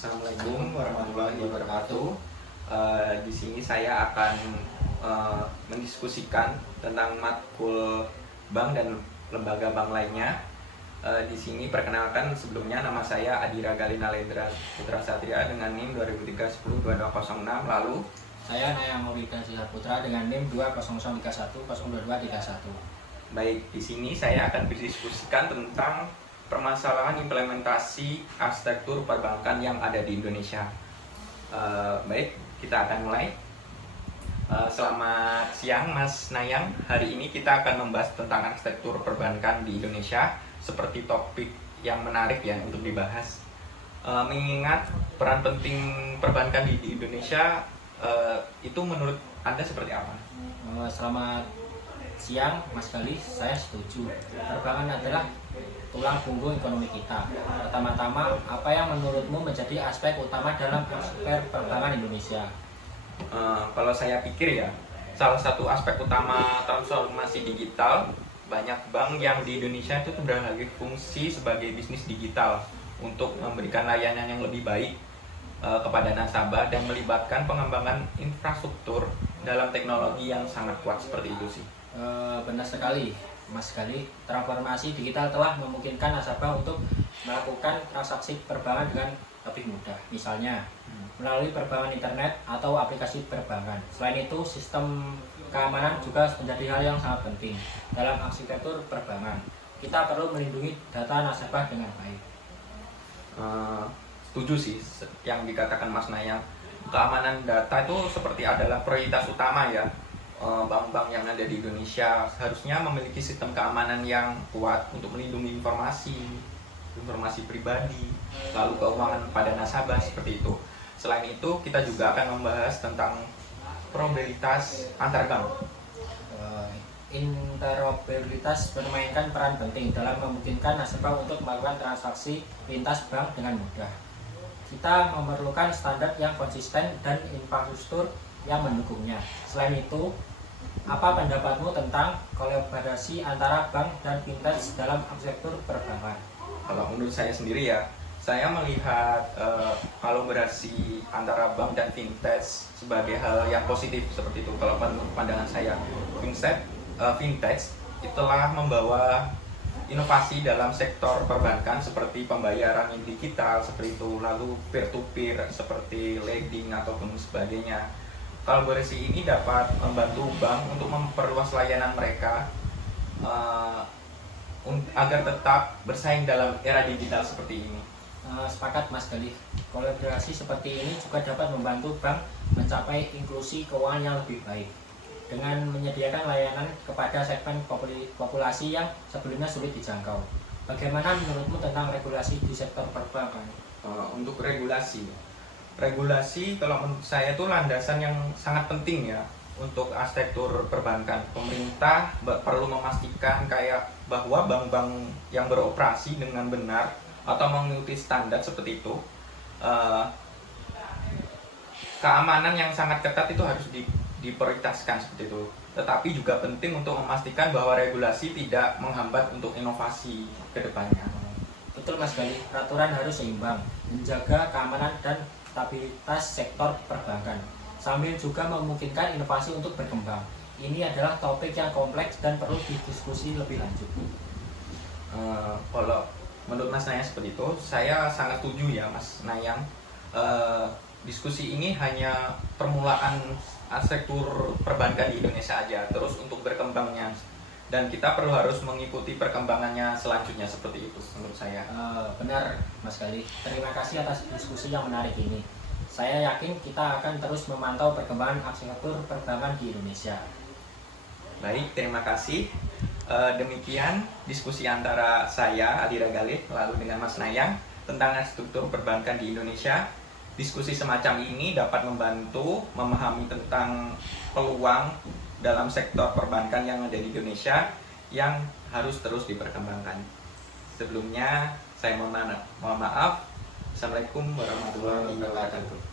Assalamualaikum warahmatullahi wabarakatuh. Di sini saya akan mendiskusikan tentang matkul bank dan lembaga bank lainnya. Di sini perkenalkan, sebelumnya nama saya Adira Galina Lendra Putra Satria dengan NIM 2003102206. Lalu saya Nayang Maulida Sisa Putra dengan NIM 20031022231. Baik, di sini saya akan berdiskusikan tentang permasalahan implementasi arsitektur perbankan yang ada di Indonesia. Baik, kita akan mulai. Selamat siang Mas Nayang. Hari ini kita akan membahas tentang arsitektur perbankan di Indonesia, seperti topik yang menarik ya untuk dibahas. Mengingat peran penting perbankan di Indonesia, itu menurut Anda seperti apa? Selamat siang Mas Gali, saya setuju. Perbankan adalah tulang punggung ekonomi kita. Pertama-tama, apa yang menurutmu menjadi aspek utama dalam aspek perbankan Indonesia? Kalau saya pikir ya, salah satu aspek utama transformasi digital, banyak bank yang di Indonesia itu beralih fungsi sebagai bisnis digital untuk memberikan layanan yang lebih baik kepada nasabah dan melibatkan pengembangan infrastruktur dalam teknologi yang sangat kuat seperti itu sih. Benar sekali Mas Gali, transformasi digital telah memungkinkan nasabah untuk melakukan transaksi perbankan dengan lebih mudah, misalnya melalui perbankan internet atau aplikasi perbankan. Selain itu, sistem keamanan juga menjadi hal yang sangat penting dalam arsitektur perbankan. Kita perlu melindungi data nasabah dengan baik. Setuju sih yang dikatakan Mas Nayang. Keamanan data itu seperti adalah prioritas utama ya. Bank-bank yang ada di Indonesia harusnya memiliki sistem keamanan yang kuat untuk melindungi informasi pribadi, lalu keuangan pada nasabah seperti itu. Selain itu, kita juga akan membahas tentang probabilitas antar bank. Interoperabilitas memainkan peran penting dalam memungkinkan nasabah untuk melakukan transaksi lintas bank dengan mudah. Kita memerlukan standar yang konsisten dan infrastruktur yang mendukungnya. Selain itu, apa pendapatmu tentang kolaborasi antara bank dan fintech dalam arsitektur perbankan? Kalau menurut saya sendiri ya, saya melihat kolaborasi antara bank dan fintech sebagai hal yang positif seperti itu. Kalau menurut pandangan saya, fintech telah membawa inovasi dalam sektor perbankan seperti pembayaran yang digital seperti itu, lalu peer-to-peer seperti lending ataupun sebagainya. Kolaborasi ini dapat membantu bank untuk memperluas layanan mereka agar tetap bersaing dalam era digital seperti ini. Sepakat Mas Gali, kolaborasi seperti ini juga dapat membantu bank mencapai inklusi keuangan yang lebih baik dengan menyediakan layanan kepada segmen populasi yang sebelumnya sulit dijangkau. Bagaimana menurutmu tentang regulasi di sektor perbankan? Untuk regulasi kalau menurut saya itu landasan yang sangat penting ya untuk arsitektur perbankan. Pemerintah perlu memastikan bahwa bank-bank yang beroperasi dengan benar atau mengikuti standar seperti itu, keamanan yang sangat ketat itu harus diprioritaskan seperti itu. Tetapi juga penting untuk memastikan bahwa regulasi tidak menghambat untuk inovasi ke depannya. Betul Mas Gali, peraturan harus seimbang, menjaga keamanan dan stabilitas sektor perbankan, sambil juga memungkinkan inovasi untuk berkembang. Ini adalah topik yang kompleks dan perlu didiskusi lebih lanjut. Kalau menurut Mas Nayang seperti itu, saya sangat setuju ya Mas Nayang. Diskusi ini hanya permulaan arsitektur perbankan di Indonesia aja, terus untuk berkembangnya, dan kita harus mengikuti perkembangannya selanjutnya seperti itu menurut saya. Benar Mas Gali, terima kasih atas diskusi yang menarik ini. Saya yakin kita akan terus memantau perkembangan arsitektur perbankan di Indonesia. Baik, terima kasih. Demikian diskusi antara saya Adira Galih lalu dengan Mas Nayang tentang arsitektur perbankan di Indonesia. Diskusi semacam ini dapat membantu memahami tentang peluang dalam sektor perbankan yang ada di Indonesia yang harus terus diperkembangkan. Sebelumnya, saya mohon maaf. Assalamualaikum warahmatullahi wabarakatuh.